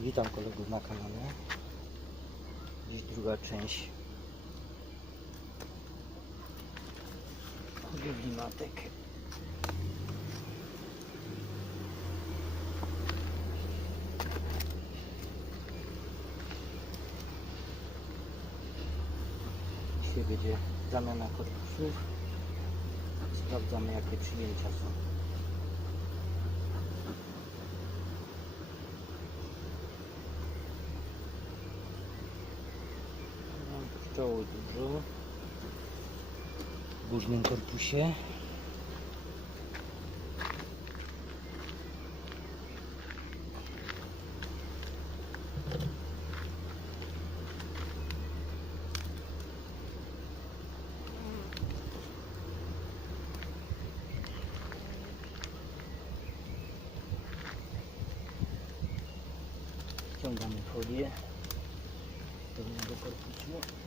Witam kolegów na kanale. Dziś druga część hodowli matek. Dzisiaj będzie zamiana korpusów. Sprawdzamy jakie przyjęcia są. Pszczoły dużo. W górnym korpusie. Wciągamy folię do pewnego korpusu.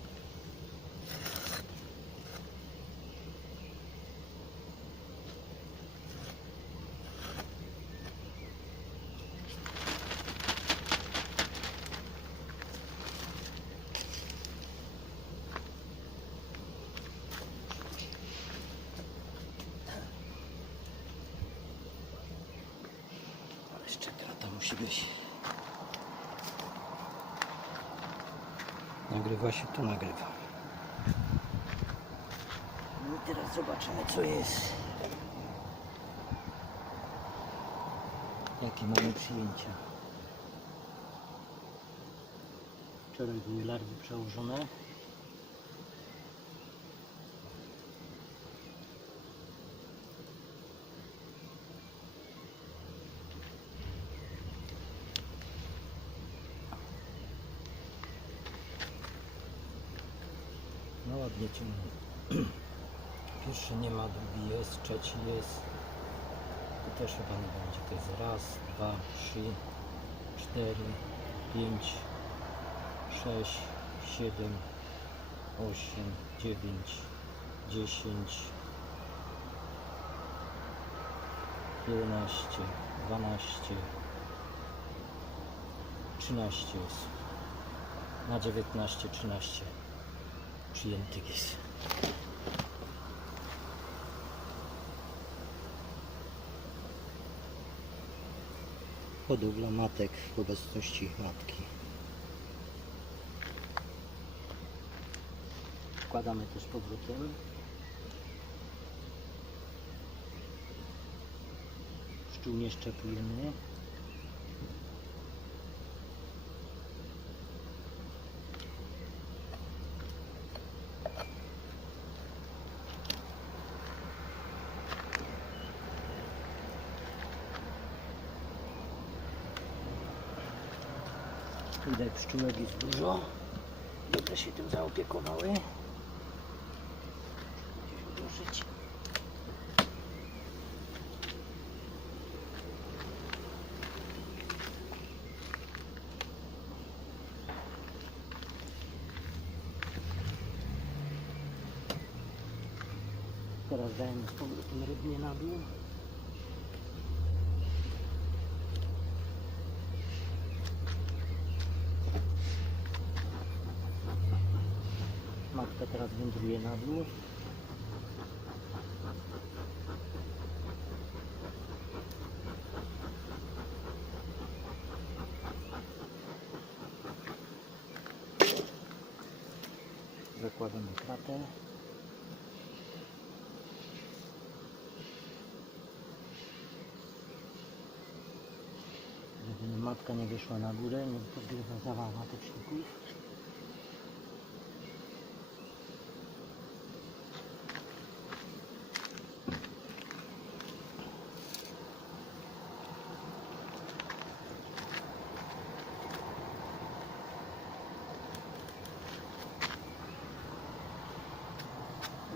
Jeszcze krata musi być. Nagrywa się, to nagrywa. No i teraz zobaczymy co jest. Jakie mamy przyjęcia. Wczoraj były larwy przełożone. Ładnie ciągnie. Pierwszy nie ma, drugi jest, trzeci jest. Tu też chyba nie będzie. To jest raz, dwa, trzy, cztery, pięć, sześć, siedem, osiem, dziewięć, dziesięć, jedenaście, dwanaście, trzynaście jest. Na dziewiętnaście, trzynaście przyjętych jest. Hodowla matek w obecności matki. Wkładamy też powrotem. Pszczół nie szczepujemy. Widać pszczółek jest dużo. Dobrze się tym zaopiekowały. Teraz dajemy z powrotem rybnie na dół. Matka teraz wędruje na dół. Zakładamy kratę. Żeby matka nie wyszła na górę, nie podgrywa zawał mateczników.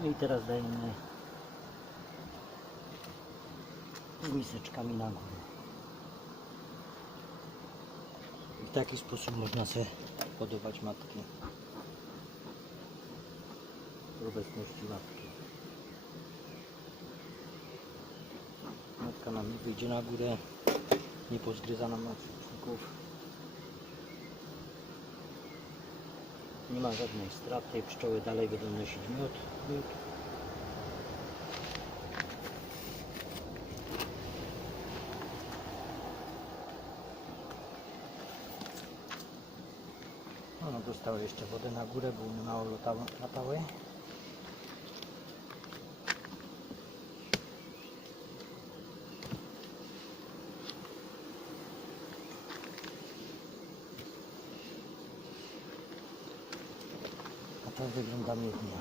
No i teraz dajemy z miseczkami na górę. W taki sposób można sobie hodować matki. W obecności matki. Matka nam wyjdzie na górę, nie pozgryza nam naszych Nie ma żadnej straty, pszczoły dalej będą nosić miód. miód. No, dostały jeszcze wodę na górę, bo one mało latały. Wygląda miednie.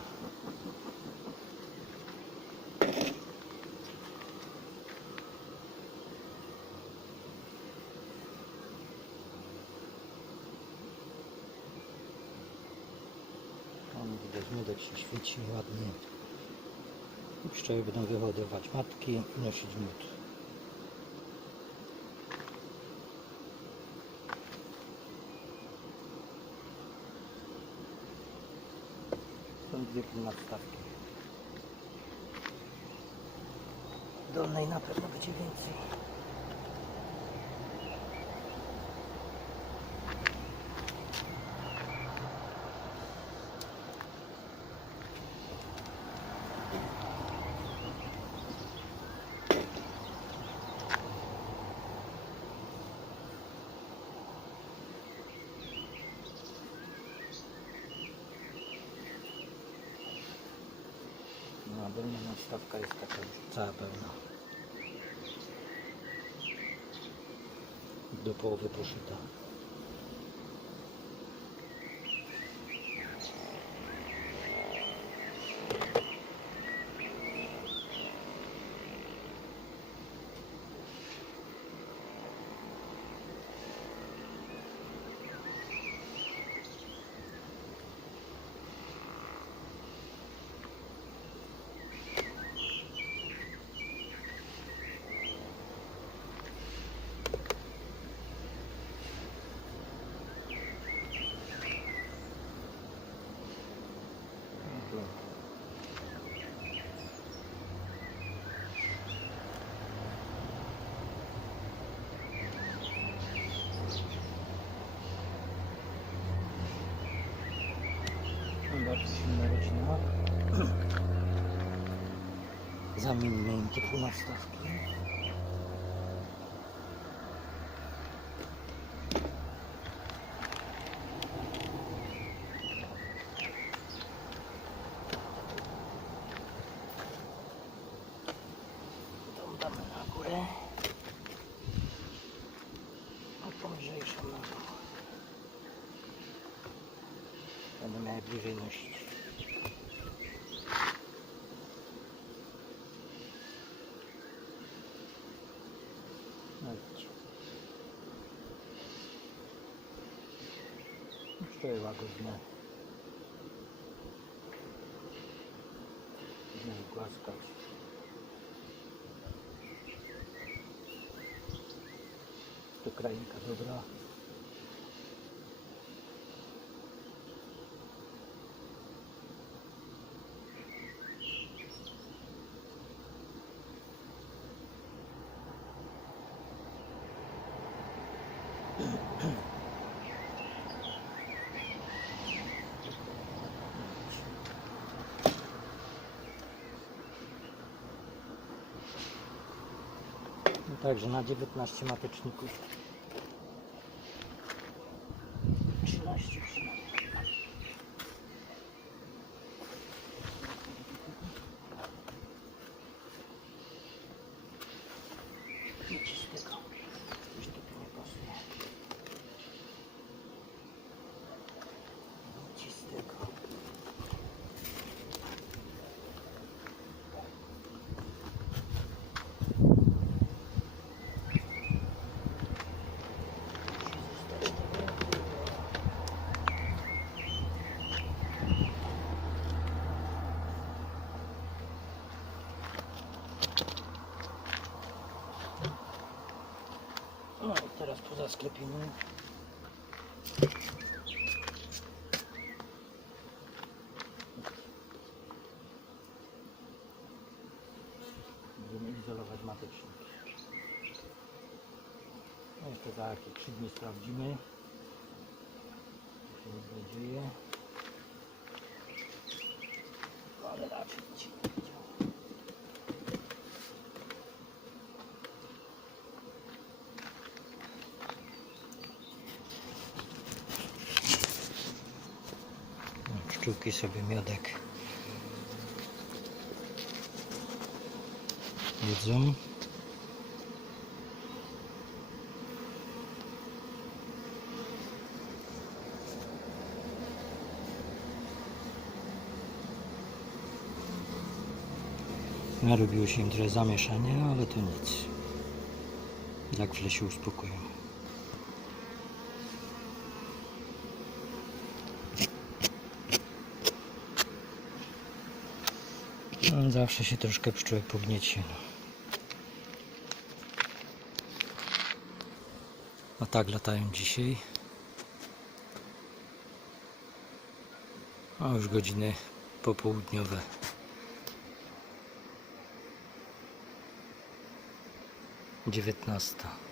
Tam widać, miodek się świeci ładnie. I pszczoły będą wyhodować matki i nosić miód. Są dwie nadstawki. W dolnej na pewno będzie więcej. No, a dolna nadstawka jest taka już cała pełna. Do połowy poszyta. Сильная ручина. Замененький у нас ставки. Pszczoły łagodne. Można ich głaskać. To krainka dobra. No także na 19 mateczników. sklepie. No. Będziemy izolować mateczniki. No jeszcze za jakieś 3 dni sprawdzimy. Co się nie dzieje. Ale raczej Pszczółki sobie miodek jedzą. Narobiło się im trochę zamieszanie, ale to nic. Za chwilę się uspokoją. Zawsze się troszkę pszczółek pogniecie. No. A tak latają dzisiaj. A już godziny popołudniowe. Dziewiętnasta.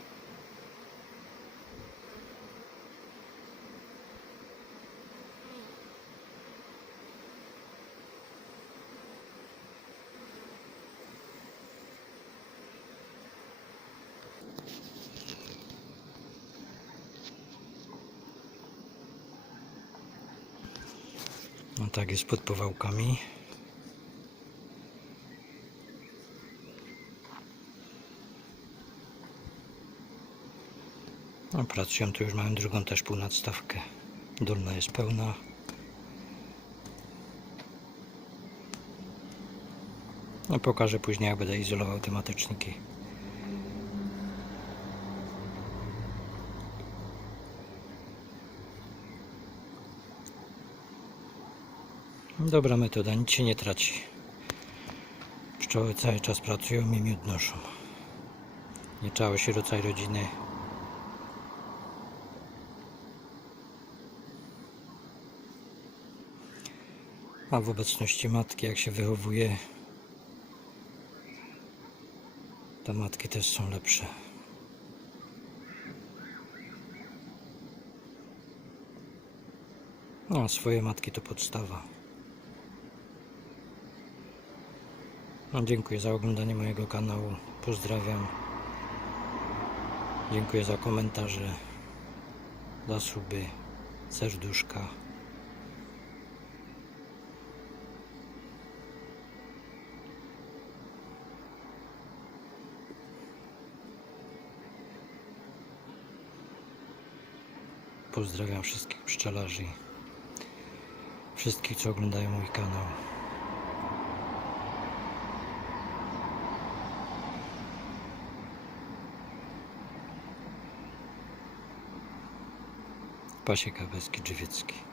No tak jest pod powałkami. No, pracują, to już mają drugą też półnadstawkę. Dolna jest pełna. No pokażę później, jak będę izolował te mateczniki. Dobra metoda, nic się nie traci. Pszczoły cały czas pracują i miód noszą. Nie trzeba się rodzaj rodziny A w obecności matki, jak się wychowuje, to matki też są lepsze. No, a swoje matki to podstawa. No, dziękuję za oglądanie mojego kanału. Pozdrawiam. Dziękuję za komentarze, za suby, serduszka. Pozdrawiam wszystkich pszczelarzy, wszystkich, co oglądają mój kanał. Pasieka Beskid Żywiecki.